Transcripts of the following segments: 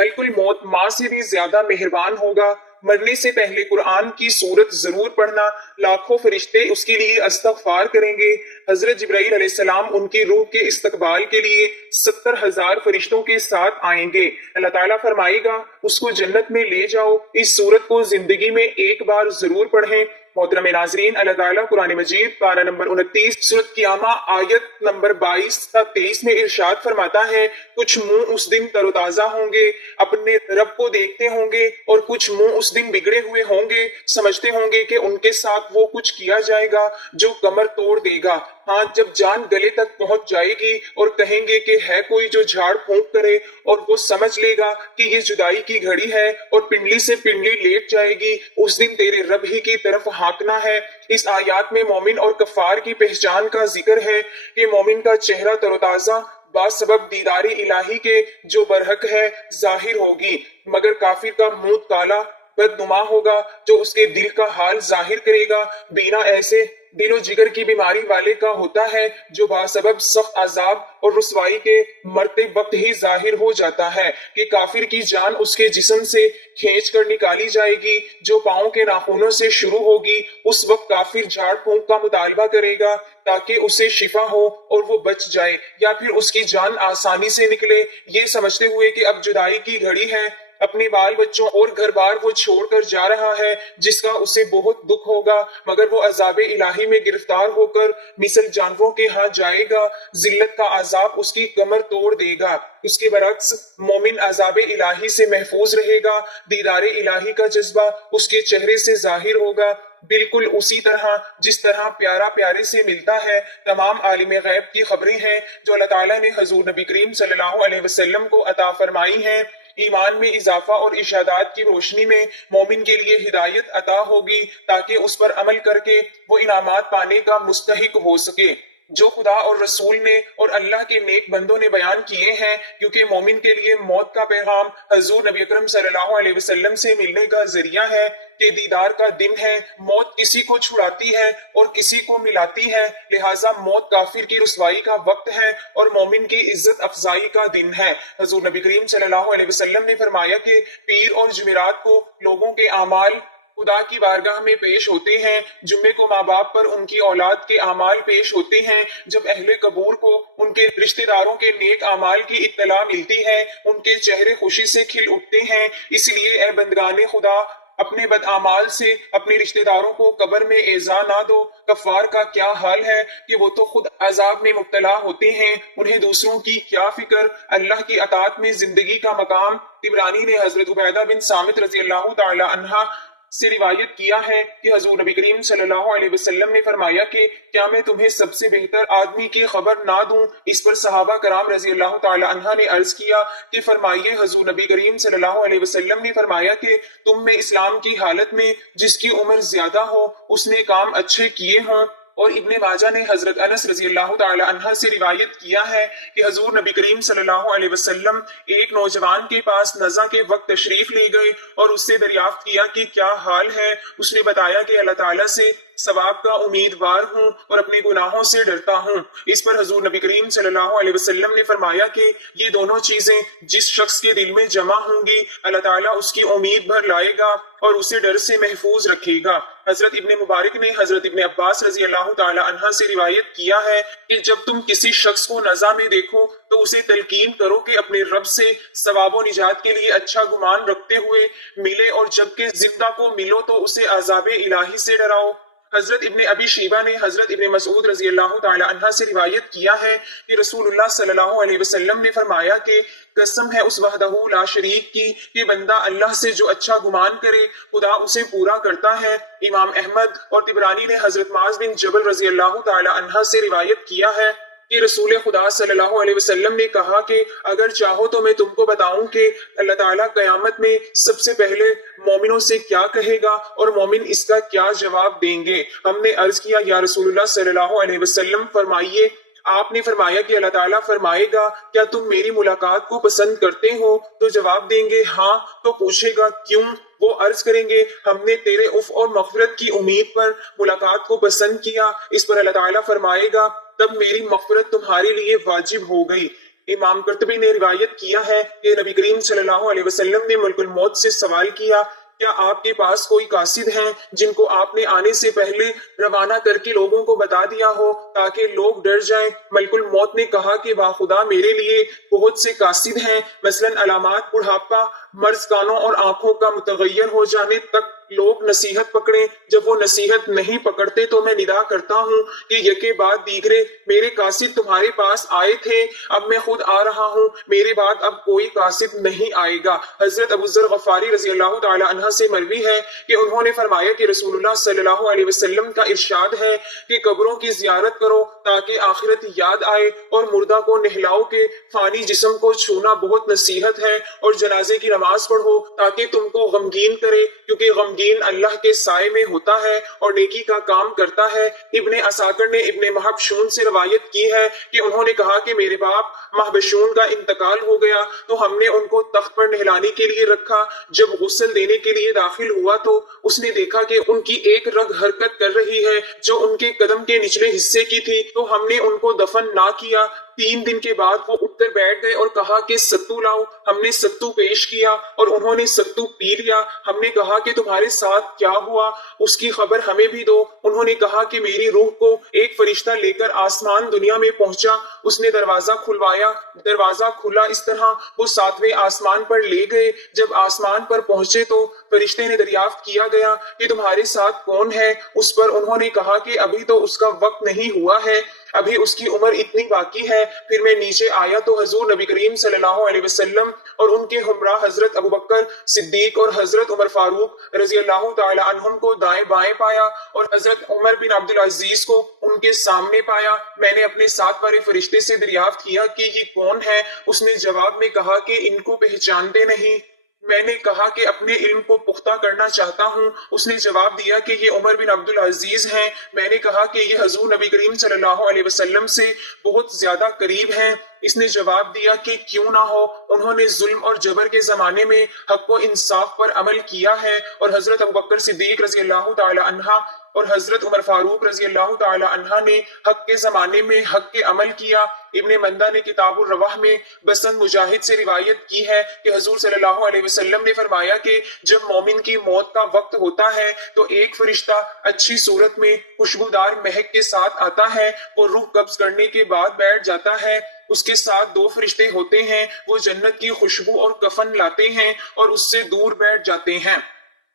मलकुल मौत माँ से भी ज्यादा मेहरबान होगा। मरने से पहले कुरान की सूरत जरूर पढ़ना। लाखों फरिश्ते उसके लिए इस्तगफार करेंगे। हजरत जिब्राइल अलैहिस्सलाम उनकी रूह के इस्तकबाल के लिए 70,000 फरिश्तों के साथ आएंगे। अल्लाह ताला फरमाएगा उसको जन्नत में ले जाओ। इस सूरत को जिंदगी में एक बार जरूर पढ़ें। मोहतरम नाजरीन, अल्लाह ताला कुरान मजीद पारा नंबर 29 सूरत क़ियामा आयत नंबर 22-23 में इरशाद फरमाता है, कुछ मुंह उस दिन तरोताजा होंगे, अपने रब को देखते होंगे, और कुछ मुंह उस दिन बिगड़े हुए होंगे, समझते होंगे कि उनके साथ वो कुछ किया जाएगा जो कमर तोड़ देगा। हाँ, जब जान गले तक पहुंच जाएगी और कहेंगे कि है कोई जो झाड़ फूंक करे, और वो समझ लेगा कि ये जुदाई की घड़ी है और पिंडली से पिंडली लेट जाएगी। उस दिन तेरे रब ही की तरफ हाँकना है। इस आयत में मोमिन और कफार की पहचान का जिक्र है कि मोमिन का चेहरा तरोताजा बासबब दीदारी इलाही के जो बरहक है जाहिर होगी, मगर काफिर का मुंह काला बदनुमा होगा जो उसके दिल का हाल जाहिर करेगा। बीना ऐसे दिलो जिगर की बीमारी वाले का होता है जो बासबब सख्त अजाब और रुसवाई के मरते वक्त ही जाहिर हो जाता है कि काफिर की जान उसके जिस्म से खींच कर निकाली जाएगी जो पाँव के नाखूनों से शुरू होगी। उस वक्त काफिर झाड़ फूंक का मुतालबा करेगा ताकि उसे शिफा हो और वो बच जाए, या फिर उसकी जान आसानी से निकले, ये समझते हुए कि अब जुदाई की घड़ी है। अपने बाल बच्चों और घर बार वो छोड़कर जा रहा है जिसका उसे बहुत दुख होगा, मगर वो अजाब इलाही में गिरफ्तार होकर मिसल जानवरों के हाथ जाएगा। जिल्लत का अजाब उसकी कमर तोड़ देगा। उसके बरक्स मोमिन अजाब इलाही से महफूज रहेगा। दीदारे इलाही का जज्बा उसके चेहरे से जाहिर होगा, बिल्कुल उसी तरह जिस तरह प्यारा प्यारे से मिलता है। तमाम आलिम गैब की खबरें हैं जो अल्लाह ताला ने हजूर नबी करीम सल्लल्लाहु अलैहि वसल्लम को अता फरमाई हैं। ईमान में इजाफा और इशादात की रोशनी में मोमिन के लिए हिदायत अता होगी ताकि उस पर अमल करके वो इनामात पाने का मुस्तहिक हो सके जो खुदा और रसूल ने और अल्लाह के नेक बंदों ने बयान किए हैं, क्योंकि मोमिन के लिए मौत का पैगाम हजूर नबी अकरम सल्लल्लाहु अलैहि वसल्लम से मिलने का जरिया है कि दीदार का दिन है। मौत किसी को छुड़ाती है और किसी को मिलाती है, लिहाजा मौत काफिर की रुसवाई का वक्त है और मोमिन की इज्जत अफजाई का दिन है। हजूर नबी करीम सल्लल्लाहु अलैहि वसल्लम ने फरमाया कि पीर और जुमेरात को लोगों के आमाल खुदा की बारगाह में पेश होते हैं, जुम्मे को माँ बाप पर उनकी औलाद के आमाल पेश होते हैं। जब अहले कबूर को उनके रिश्तेदारों के नेक आमाल की इत्तला मिलती है, उनके चेहरे खुशी से खिल उठते हैं। इसलिए ए बंदगाने खुदा, अपने बदआमाल से अपने रिश्तेदारों को कब्र में एजा ना दो। कफार का क्या हाल है कि वो तो खुद अजाब में मुब्तला होते हैं, उन्हें दूसरों की क्या फिक्र। अल्लाह की अतात में जिंदगी का मकाम तिबरानी ने हजरत उबैदा बिन सामित रजी अल्लाह तआला अन्हा से रिवायत किया है कि हजूर नबी करीम सल्लल्लाहु अलैहि वसल्लम ने फरमाया कि क्या मैं तुम्हें सबसे बेहतर आदमी की खबर ना दूं। इस पर सहाबा कराम रजी अल्लाह तआला अन्हा ने अर्ज किया कि फरमाइए। हजूर नबी करीम सल्लल्लाहु अलैहि वसल्लम ने फरमाया कि तुम में इस्लाम की हालत में जिसकी उम्र ज्यादा हो उसने काम अच्छे किए हों। और इब्ने माजा ने हजरत अनस रजी अल्लाह तआला अन्हा से रिवायत किया है कि हजूर नबी करीम सल्लल्लाहु अलैहि वसल्लम एक नौजवान के पास नज़ा के वक्त तशरीफ ले गए और उससे दरियाफ्त किया कि क्या हाल है। उसने बताया कि अल्लाह ताला से सवाब का उम्मीदवार हूँ और अपने गुनाहों से डरता हूँ। इस पर हजूर नबी करीम सल्लल्लाहु अलैहि वसल्लम ने फरमाया कि ये दोनों चीजें जिस शख्स के दिल में जमा होंगी, अल्लाह ताला उसकी उम्मीद भर लाएगा और उसे डर से महफूज रखेगा। हजरत इब्ने मुबारक ने हजरत इब्ने अब्बास रजी अल्लाह तआला अन्हा से रिवायत किया है कि जब तुम किसी शख्स को नज़ा में देखो तो उसे तलकीन करो कि अपने रब से सवाबो निजात के लिए अच्छा गुमान रखते हुए मिले, और जबकि जिंदा को मिलो तो उसे अजाबे इलाही से डराओ। हजरत इब्ने अबी शीबा ने हजरत इब्ने मसूद रजी अल्लाह तआला अन्हा से रिवायत किया है कि रसूलुल्लाह सल्लल्लाहु अलैहि वसल्लम ने फरमाया कि कसम है उस वहदहू ला शरीक की कि बंदा अल्लाह से जो अच्छा गुमान करे खुदा उसे पूरा करता है। इमाम अहमद और तिबरानी ने हजरत माज बिन जबल रजी अल्लाह तआला अन्हा से रिवायत किया है कि रसूल खुदा सल्लल्लाहु अलैहि वसल्लम ने कहा कि अगर चाहो तो मैं तुमको बताऊं कि अल्लाह ताला कयामत में सबसे पहले मोमिनों से क्या कहेगा और मोमिन इसका क्या जवाब देंगे। हमने अर्ज किया, या रसूलुल्लाह सल्लल्लाहु अलैहि वसल्लम फरमाइए। आपने फरमाया कि अल्लाह ताला फरमाएगा, क्या तुम मेरी मुलाकात को पसंद करते हो? तो जवाब देंगे हाँ। तो पूछेगा क्यों? वो अर्ज करेंगे, हमने तेरे उफ और मगफिरत की उम्मीद पर मुलाकात को पसंद किया। इस पर अल्लाह ताला फरमाएगा, तब मेरी मगफिरत तुम्हारे लिए वाजिब हो गई। इमाम कर्तबी ने रिवायत किया है कि नबी करीम सल्लल्लाहु अलैहि वसल्लम ने मलकुल मौत से सवाल किया, क्या आपके पास कोई कासिद हैं जिनको आपने आने से पहले रवाना करके लोगों को बता दिया हो ताकि लोग डर जाएं? मलकुल मौत ने कहा कि बाखुदा मेरे लिए बहुत से कासिद हैं, मसलन अलामात बुढ़ापा, मर्ज कानों और आंखों का मुतगय्यर हो जाने तक लोग नसीहत पकड़े। जब वो नसीहत नहीं पकड़ते तो मैं निदा करता हूँ कि यके बाद दीगरे मेरे कासिद तुम्हारे पास आए थे, अब मैं खुद आ रहा हूँ, मेरे बाद अब कोई कासिद नहीं आएगा। हजरत अबू ज़र गफ़ारी रज़ी अल्लाह तआला अन्हा से मरवी है कि उन्होंने फरमाया कि रसूलुल्लाह सल्लल्लाहु अलैहि वसल्लम का इरशाद है कि कब्रों की ज़ियारत करो ताकि आखिरत याद आए, और मुर्दा को नहलाओ के फानी जिस्म को छूना बहुत नसीहत है, और जनाजे की नमाज पढ़ो ताकि तुमको गमगीन करे, क्योंकि गमगीन अल्लाह के साए में होता है और नेकी का काम करता है। इब्ने असाकिर ने इब्ने महबशून से रवायत की है कि उन्होंने कहा कि मेरे बाप महबशून का इंतकाल हो गया तो हमने उनको तख्त पर नहलाने के लिए रखा। जब गुस्ल देने के लिए दाखिल हुआ तो उसने देखा कि उनकी एक रग हरकत कर रही है जो उनके कदम के निचले हिस्से की थी, तो हमने उनको दफन ना किया। 3 दिन के बाद वो उठकर बैठ गए और कहा कि सत्तू लाओ। हमने सत्तू पेश किया और उन्होंने सत्तू पी लिया। हमने कहा कि तुम्हारे साथ क्या हुआ, उसकी खबर हमें भी दो। उन्होंने कहा कि मेरी रूह को एक फरिश्ता लेकर आसमान दुनिया में पहुंचा, उसने दरवाजा खुलवाया, दरवाजा खुला, इस तरह वो 7वें आसमान पर ले गए। जब आसमान पर पहुंचे तो फरिश्ते ने दरियाफ्त किया गया कि तुम्हारे साथ कौन है। उस पर उन्होंने कहा कि अभी तो उसका वक्त नहीं हुआ है, अभी उसकी उम्र इतनी बाकी है। फिर मैं नीचे आया तो हजूर नबी करीम सल्लल्लाहु अलैहि वसल्लम और उनके हमरा हजरत अबू बकर सिद्दीक और हजरत उमर फारूक रजी अल्लाह तआला अन्हुम को दाएं बाएं पाया और हजरत उमर बिन अब्दुल अजीज को उनके सामने पाया। मैंने अपने साथ वाले फरिश्ते से दरियाफ्त किया कि ये कौन है। उसने जवाब में कहा कि इनको पहचानते नहीं। मैंने कहा कि अपने इल्म को पुख्ता करना चाहता हूँ। उसने जवाब दिया कि ये उमर बिन अब्दुल अजीज हैं। मैंने कहा कि ये हजूर नबी करीम सल्लल्लाहु अलैहि वसल्लम से बहुत ज्यादा करीब हैं। इसने जवाब दिया कि क्यों ना हो, उन्होंने जुल्म और जबर के जमाने में हक व इंसाफ पर अमल किया है, और हजरत अबू बकर सिद्दीक रजी अल्लाह तआला अन्हा और हजरत उमर फारूक रजी अल्लाह तआला अन्हा ने हक के जमाने में हक के अमल किया। इब्ने मंदा ने किताबुर रवाह में बसंत मुजाहिद से रिवायत की है कि हजूर सल्लल्लाहु अलैहि वसल्लम ने फरमाया कि जब मोमिन की मौत का वक्त होता है तो एक फरिश्ता अच्छी सूरत में खुशबूदार महक के साथ आता है, वो रूह कब्ज करने के बाद बैठ जाता है। उसके साथ 2 फरिश्ते होते हैं, वो जन्नत की खुशबू और कफन लाते हैं और उससे दूर बैठ जाते हैं।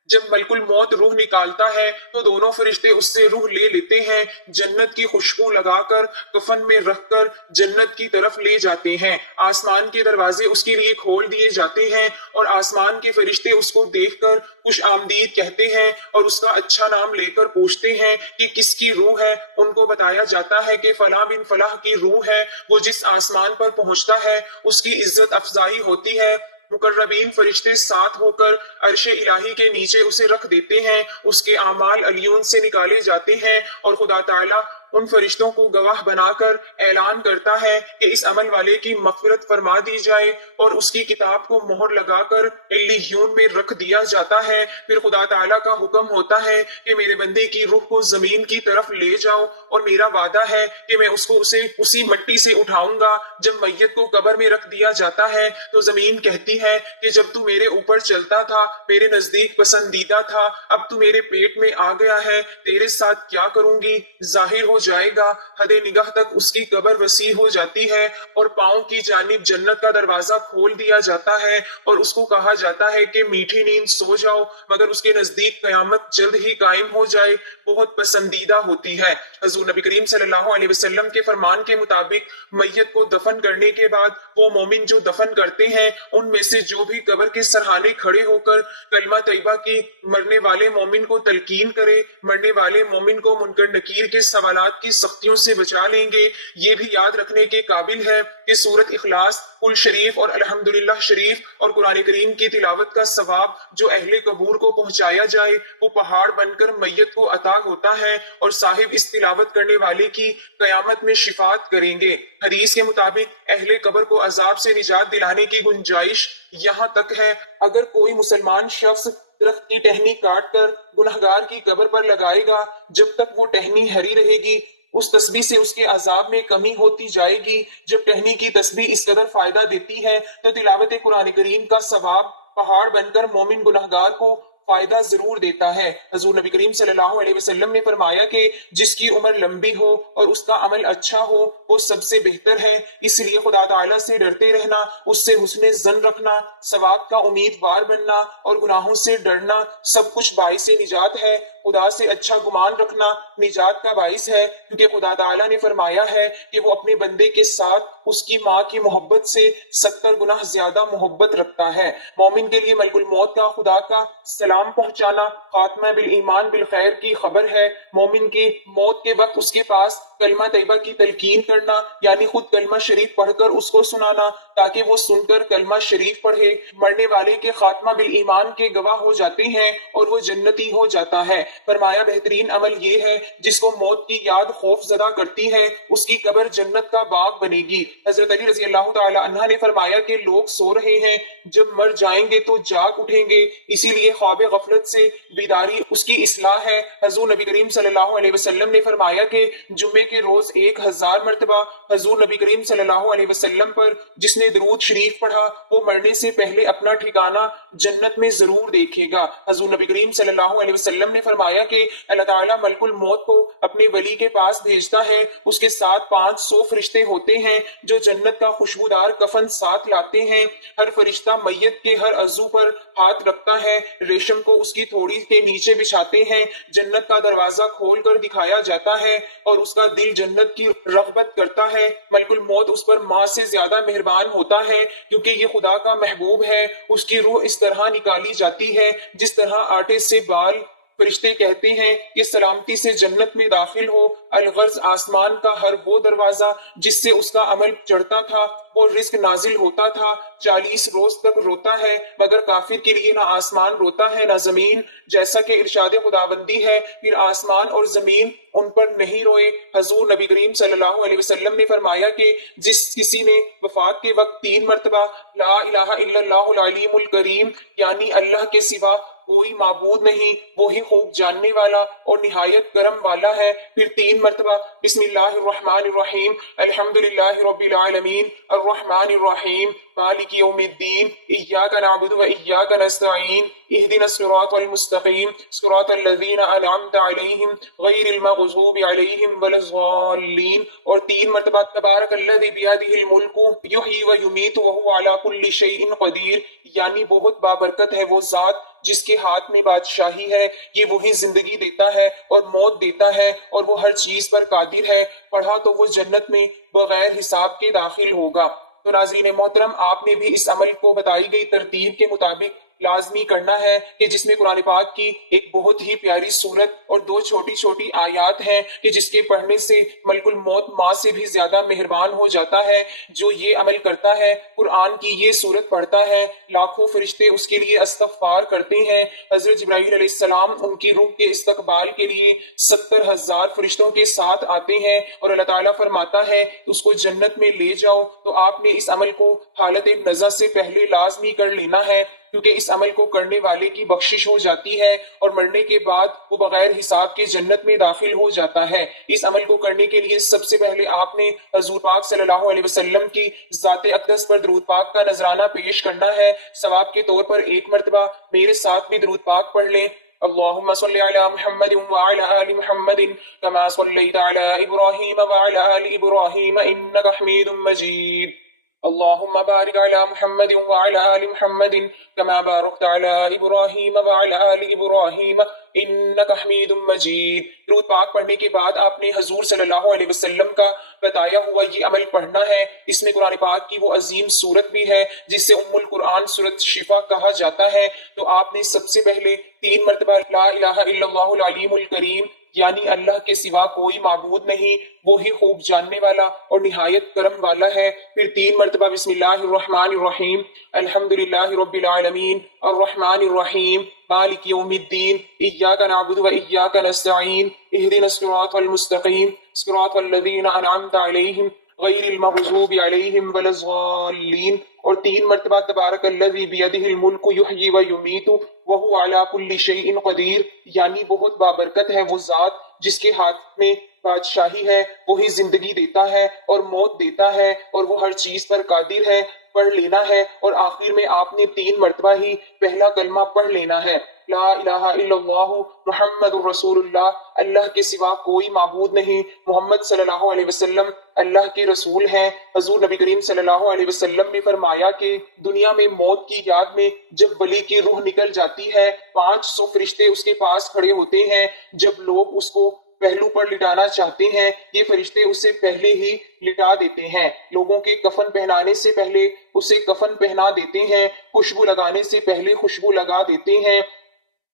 जब मलकुल मौत रूह निकालता है तो दोनों फरिश्ते उससे रूह ले लेते हैं, जन्नत की खुशबू लगाकर कफन में रखकर जन्नत की तरफ ले जाते हैं। आसमान के दरवाजे उसके लिए खोल दिए जाते हैं और आसमान के फरिश्ते उसको देखकर खुश आमदीद कहते हैं और उसका अच्छा नाम लेकर पूछते हैं कि किसकी रूह है। उनको बताया जाता है कि फलां बिन फलाह की रूह है। वो जिस आसमान पर पहुंचता है उसकी इज्जत अफजाई होती है। मुकर्रबीन फरिश्ते साथ होकर अर्शे इलाही के नीचे उसे रख देते हैं। उसके आमाल अलियून से निकाले जाते हैं और खुदा ताला उन फरिश्तों को गवाह बनाकर ऐलान करता है कि इस अमल वाले की मग़फ़िरत फरमा दी जाए, और उसकी किताब को मोहर लगाकर इल्लियून में रख दिया जाता है। फिर खुदा ताला का हुक्म होता है कि मेरे बंदे की रूह को जमीन की तरफ ले जाओ, और मेरा वादा है कि मैं उसको उसे उसी मिट्टी से उठाऊंगा। जब मैयत को कब्र में रख दिया जाता है तो जमीन कहती है कि जब तू मेरे ऊपर चलता था मेरे नजदीक पसंदीदा था, अब तू मेरे पेट में आ गया है, तेरे साथ क्या करूंगी। जाहिर हो जाएगा, हदे निगाह तक उसकी कब्र वसी हो जाती है और पांव की जानिब जन्नत का दरवाजा खोल दिया जाता है और उसको कहा जाता है कि मीठी नींद सो जाओ, मगर उसके नजदीक कयामत जल्द ही कायम हो जाए, बहुत पसंदीदा होती है। हजूर नबी करीम सल्लल्लाहु अलैहि वसल्लम के फरमान के मुताबिक मैयत को दफन करने के बाद वो मोमिन जो दफन करते हैं उनमें से जो भी कब्र के सरहाने खड़े होकर कलमा तैयबा की मरने वाले मोमिन को तलकीन करे, मरने वाले मोमिन को मुनकर नकीर के सवालात की सख्तियों से बचा लेंगे। ये भी याद रखने के काबिल है कि सूरत इखलास, कुल शरीफ और अल्हम्दुलिल्लाह शरीफ और कुरान करीम की तिलावत का सवाब जो अहले कबूर को पहुंचाया जाए वो पहाड़ बनकर मैयत को अता होता है और साहिब इस तिलावत करने वाले की कयामत में शिफात करेंगे। हदीस के मुताबिक अहले कब्र को अजाब से निजात दिलाने की गुंजाइश यहाँ तक है, अगर कोई मुसलमान शख्स दरख्त की टहनी काट कर गुनहगार की कब्र पर लगाएगा, जब तक वो टहनी हरी रहेगी اس تسبیح سے اس کے عذاب میں کمی ہوتی جائے گی۔ جب ٹہنی کی تسبیح اس قدر فائدہ دیتی ہے تو تلاوت قرآن کریم کا ثواب پہاڑ بن کر مومن گناہگار کو فائدہ ضرور دیتا ہے۔ حضور نبی کریم صلی اللہ علیہ وسلم نے فرمایا کہ جس کی عمر لمبی ہو اور اس کا عمل اچھا ہو وہ سب سے بہتر ہے، اس لیے خدا تعالیٰ سے ڈرتے رہنا، اس سے حسن ظن رکھنا، ثواب کا امیدوار بننا اور گناہوں سے ڈرنا سب کچھ باعث نجات ہے۔ خدا سے اچھا گمان رکھنا نجات کا باعث ہے، کیونکہ خدا تعالیٰ نے فرمایا ہے کہ وہ اپنے بندے کے ساتھ اس کی ماں کی محبت سے 70 گنا زیادہ محبت رکھتا ہے۔ مومن کے لیے ملک الموت کا خدا کا سلام پہنچانا خاتمہ بالایمان بالخیر کی خبر ہے۔ مومن کی موت کے وقت اس کے پاس کلمہ طیبہ کی تلقین کرنا، یعنی خود کلمہ شریف پڑھ کر اس کو سنانا تاکہ وہ سن کر کلمہ شریف پڑھے۔ مرنے والے کے خاتمہ بالایمان کے گواہ ہو جاتے ہیں اور وہ جنتی ہو جاتا ہے۔ فرمایا بہترین عمل یہ ہے جس کو موت کی یاد خوف زدہ کرتی ہے، اس کی قبر جنت کا باغ بنے گی۔ حضرت علی رضی اللہ تعالی عنہ نے فرمایا کہ لوگ سو رہے ہیں، جب مر جائیں گے تو جاگ اٹھیں گے، اسی لیے خواب غفلت سے بیداری اس کی اصلاح ہے۔ حضور نبی کریم صلی اللہ علیہ وسلم نے فرمایا کہ جمعے کے روز 1000 مرتبہ حضور نبی کریم صلی اللہ علیہ وسلم پر جس نے درود شریف پڑھا وہ مرنے سے پہلے اپنا ٹھکانہ جنت میں ضرور دیکھے گا۔ حضور نبی کریم صلی اللہ علیہ وسلم نے فرمایا کہ اللہ تعالیٰ ملک الموت کو اپنے ولی کے پاس بھیجتا ہے، اس کے ساتھ 500 فرشتے ہوتے ہیں جو جنت کا خوشبودار کفن ساتھ لاتے ہیں۔ ہر فرشتہ میت کے ہر عضو پر ہاتھ رکھتا ہے، ریشم کو اس کی تھوڑی کے نیچے بچھاتے ہیں، جنت کا دروازہ کھول کر دکھایا جاتا ہے اور اس کا دل جنت کی رغبت کرتا ہے۔ ملک الموت اس پر ماں سے زیادہ مہربان ہوتا ہے کیونکہ یہ خدا کا محبوب ہے۔ اس کی روح اس طرح نکالی جاتی ہے جس طرح آٹے سے بال۔ فرشتے کہتے ہیں کہ سلامتی سے جنت میں داخل ہو۔ الغرض آسمان کا ہر وہ دروازہ جس سے اس کا عمل چڑھتا تھا وہ رزق نازل ہوتا تھا 40 روز تک روتا ہے، مگر کافر کے لیے نہ آسمان روتا ہے نہ زمین، جیسا کہ ارشاد خداوندی ہے پھر آسمان اور زمین ان پر نہیں روئے۔ حضور نبی کریم صلی اللہ علیہ وسلم نے فرمایا کہ جس کسی نے وفات کے وقت 3 مرتبہ لا الہ الا اللہ العلیم الکریم یعنی اللہ کے سوا کوئی معبود نہیں، وہی خوب جاننے والا اور نہایت کرم والا ہے، پھر 3 مرتبہ بسم اللہ الرحمن الرحیم الحمدللہ رب العالمین الرحمن الرحیم مالک یوم الدین ایاک نعبد و ایاک نستعین اہدنا الصراط المستقیم صراط الذین انعمت علیہم غیر المغضوب علیہم ولا الضالین، اور 3 مرتبہ تبارک الذی بیدہ الملک یحیی و یمیت وہو علی کل شیء قدیر یعنی بہت بابرکت ہے وہ ذات جس کے ہاتھ میں بادشاہی ہے، یہ وہی زندگی دیتا ہے اور موت دیتا ہے اور وہ ہر چیز پر قادر ہے، پڑھا تو وہ جنت میں بغیر حساب کے داخل ہوگا۔ تو ناظرین محترم، آپ نے بھی اس عمل کو بتائی گئی ترتیب کے مطابق لازمی کرنا ہے کہ جس میں قرآن پاک کی ایک بہت ہی پیاری سورت اور 2 چھوٹی چھوٹی آیات ہیں کہ جس کے پڑھنے سے ملک الموت ماں سے بھی زیادہ مہربان ہو جاتا ہے۔ جو یہ عمل کرتا ہے، قرآن کی یہ سورت پڑھتا ہے، لاکھوں فرشتے اس کے لیے استغفار کرتے ہیں۔ حضرت جبرائیل علیہ السلام ان کی روح کے استقبال کے لیے 70,000 فرشتوں کے ساتھ آتے ہیں اور اللہ تعالیٰ فرماتا ہے اس کو جنت میں لے جاؤ۔ تو آپ نے اس عمل کو حالت نزع سے پہلے لازمی کر لینا ہے، کیونکہ اس عمل کو کرنے والے کی بخشش ہو جاتی ہے اور مرنے کے بعد وہ بغیر حساب کے جنت میں داخل ہو جاتا ہے۔ اس عمل کو کرنے کے لیے سب سے پہلے آپ نے حضور پاک صلی اللہ علیہ وسلم کی ذات اقدس پر درود پاک کا نذرانہ پیش کرنا ہے۔ ثواب کے طور پر 1 مرتبہ میرے ساتھ بھی درود پاک پڑھ لیں۔ اللهم صل على محمد وعلى آل محمد كما صليت على إبراهيم وعلى آل إبراهيم إنك حميد مجيد اللهم بارك على محمد وعلى آل محمد كما باركت على إبراهيم وعلى آل إبراهيم إنك حميد مجيد۔ درود پاک پڑھنے کے بعد آپ نے حضور صلی اللہ علیہ وسلم کا بتایا ہوا یہ عمل پڑھنا ہے۔ اس میں قرآن پاک کی وہ عظیم سورت بھی ہے جس سے ام القرآن سورت شفا کہا جاتا ہے۔ تو آپ نے سب سے پہلے 3 مرتبہ لا الہ الا اللہ العلیم الکریم یعنی اللہ کے سوا کوئی معبود نہیں، وہی خوب جاننے والا اور نہایت کرم والا ہے، پھر 3 مرتبہ بسم اللہ الرحمن الرحیم الحمدللہ رب العالمین الرحمن الرحیم مالک یوم الدین ایاک نعبد و ایاک نستعین اہدنا الصراط المستقیم صراط الذین انعمت علیہم غیر المغضوب علیہم ولا الضالین، اور 3 مرتبہ تبارک الذی بیدہ الملک یحیی و یمیت وہو علی کل شیء قدیر یعنی بہت بابرکت ہے وہ ذات جس کے ہاتھ میں بادشاہی ہے وہی زندگی دیتا ہے اور موت دیتا ہے اور وہ ہر چیز پر قادر ہے، پڑھ لینا ہے۔ اور آخر میں آپ نے 3 مرتبہ ہی پہلا کلمہ پڑھ لینا ہے، لا الہ الا اللہ محمد الرسول اللہ، اللہ کے سوا کوئی معبود نہیں، محمد صلی اللہ علیہ وسلم اللہ کے رسول ہیں۔ حضور نبی کریم صلی اللہ علیہ وسلم نے فرمایا کہ دنیا میں موت کی یاد میں جب ولی کی روح نکل جاتی ہے 500 فرشتے اس کے پاس کھڑے ہوتے ہیں، جب لوگ اس کو پہلو پر لٹانا چاہتے ہیں یہ فرشتے اسے پہلے ہی لٹا دیتے ہیں، لوگوں کے کفن پہنانے سے پہلے اسے کفن پہنا دیتے ہیں، خوشبو لگانے سے پہلے خوشبو لگا دیتے ہیں،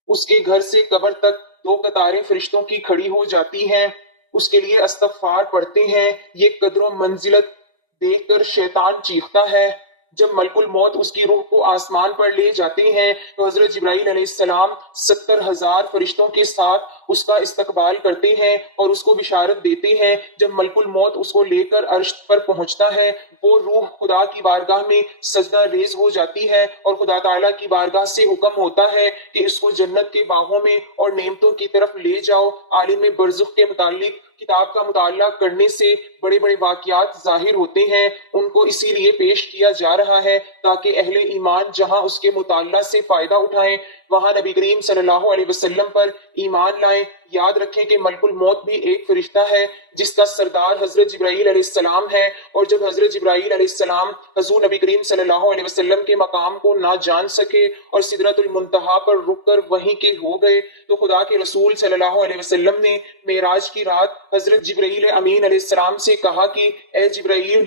اس کے گھر سے قبر تک 2 قطاریں فرشتوں کی کھڑی ہو جاتی ہیں، اس کے لیے استغفار پڑھتے ہیں۔ یہ قدر و منزلت دیکھ کر شیطان چیختا ہے۔ جب ملک الموت اس کی روح کو آسمان پر لے جاتے ہیں تو حضرت جبرائیل علیہ السلام 70,000 فرشتوں کے ساتھ اس کا استقبال کرتے ہیں اور اس کو بشارت دیتے ہیں۔ جب ملک الموت اس کو لے کر عرش پر پہنچتا ہے وہ روح خدا کی بارگاہ میں سجدہ ریز ہو جاتی ہے اور خدا تعالیٰ کی بارگاہ سے حکم ہوتا ہے کہ اس کو جنت کے باغوں میں اور نعمتوں کی طرف لے جاؤ۔ عالم برزخ کے متعلق کتاب کا مطالعہ کرنے سے بڑے بڑے واقعات ظاہر ہوتے ہیں، ان کو اسی لیے پیش کیا جا رہا ہے تاکہ اہل ایمان جہاں اس کے مطالعہ سے فائدہ اٹھائیں وہاں نبی کریم صلی اللہ علیہ وسلم پر ایمان لائیں۔ یاد رکھیں کہ ملک الموت بھی ایک فرشتہ ہے جس کا سردار حضرت جبرائیل علیہ السلام ہے، اور جب حضرت جبرائیل علیہ السلام حضور نبی کریم صلی اللہ علیہ وسلم کے مقام کو نہ جان سکے اور سدرۃ المنتہا پر رک کر وہیں کے ہو گئے تو خدا کے رسول صلی اللہ علیہ وسلم نے معراج کی رات حضرت جبرائیل امین علیہ السلام سے کہا کہ اے جبرائیل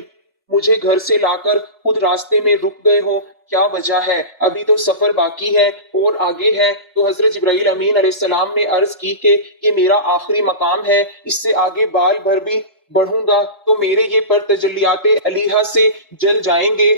مجھے گھر سے لا کر خود راستے میں رک گئے ہو، کیا وجہ ہے؟ ابھی تو سفر باقی ہے اور آگے ہے۔ تو حضرت جبرائیل امین علیہ السلام نے عرض کی کہ یہ میرا آخری مقام ہے، اس سے آگے بال بھر بھی بڑھوں گا تو میرے یہ پر تجلیات الہیہ سے جل جائیں گے۔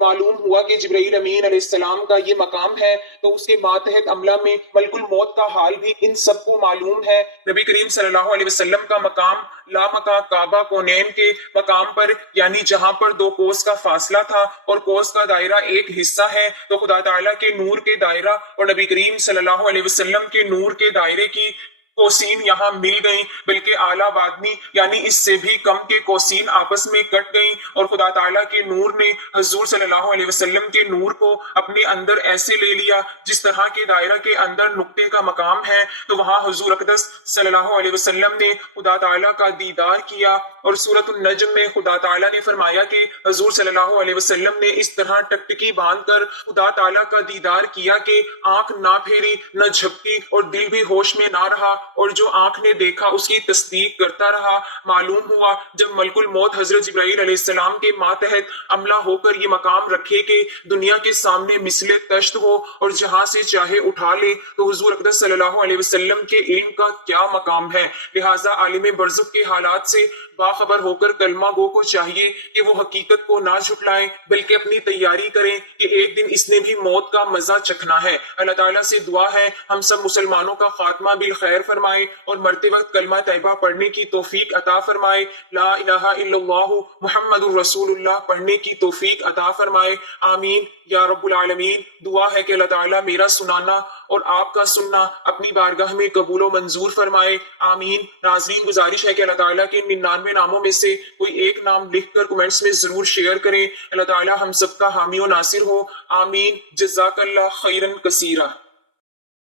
معلوم ہوا کہ جبرائیل امین علیہ السلام کا یہ مقام ہے تو اس کے ماتحت عملہ میں ملک الموت کا حال بھی ان سب کو معلوم ہے۔ نبی کریم صلی اللہ علیہ وسلم کا مقام لامکا کعبہ کونین کے مقام پر یعنی جہاں پر 2 کوس کا فاصلہ تھا اور کوس کا دائرہ ایک حصہ ہے تو خدا تعالیٰ کے نور کے دائرہ اور نبی کریم صلی اللہ علیہ وسلم کے نور کے دائرے کی کوسین یہاں مل گئیں، بلکہ اعلیٰ بادنی یعنی اس سے بھی کم کے کوسین آپس میں کٹ گئیں، اور خدا تعالیٰ کے نور نے حضور صلی اللہ علیہ وسلم کے نور کو اپنے اندر ایسے لے لیا جس طرح کے دائرہ کے اندر نقطے کا مقام ہے، تو وہاں حضور اقدس صلی اللہ علیہ وسلم نے خدا تعالیٰ کا دیدار کیا۔ اور سورۃ النجم میں خدا تعالیٰ نے فرمایا کہ حضور صلی اللہ علیہ وسلم نے اس طرح ٹکٹکی باندھ کر خدا تعالیٰ کا دیدار کیا کہ آنکھ نہ پھیری نہ جھپکی اور دل بھی ہوش میں نہ رہا، اور جو آنکھ نے دیکھا اس کی تصدیق کرتا رہا۔ معلوم ہوا جب ملک الموت حضرت جبرائیل علیہ السلام کے ماتحت عملہ ہو کر یہ مقام رکھے کہ دنیا کے سامنے مثل تشت ہو اور جہاں سے چاہے اٹھا لے، تو حضور اقدس صلی اللہ علیہ وسلم کے علم کا کیا مقام ہے۔ لہٰذا عالم برزخ کے حالات سے باخبر ہو کر کلمہ گو کو چاہیے کہ وہ حقیقت کو نہ جھٹلائیں بلکہ اپنی تیاری کریں کہ ایک دن اس نے بھی موت کا مزہ چکھنا ہے۔ اللہ تعالیٰ سے دعا ہے ہم سب مسلمانوں کا خاتمہ بالخیر فرمائے اور مرتے وقت کلمہ طیبہ پڑھنے کی توفیق عطا فرمائے، لا الہ الا اللہ محمد الرسول اللہ پڑھنے کی توفیق عطا فرمائے، آمین یا رب العالمین۔ دعا ہے کہ اللہ تعالیٰ میرا سنانا اور آپ کا سننا اپنی بارگاہ میں قبول و منظور فرمائے، آمین۔ ناظرین گزارش ہے کہ اللہ تعالیٰ کے 99 ناموں میں سے کوئی ایک نام لکھ کر کمنٹس میں ضرور شیئر کریں۔ اللہ تعالیٰ ہم سب کا حامی و ناصر ہو، آمین۔ جزاک اللہ خیرن کثیرہ۔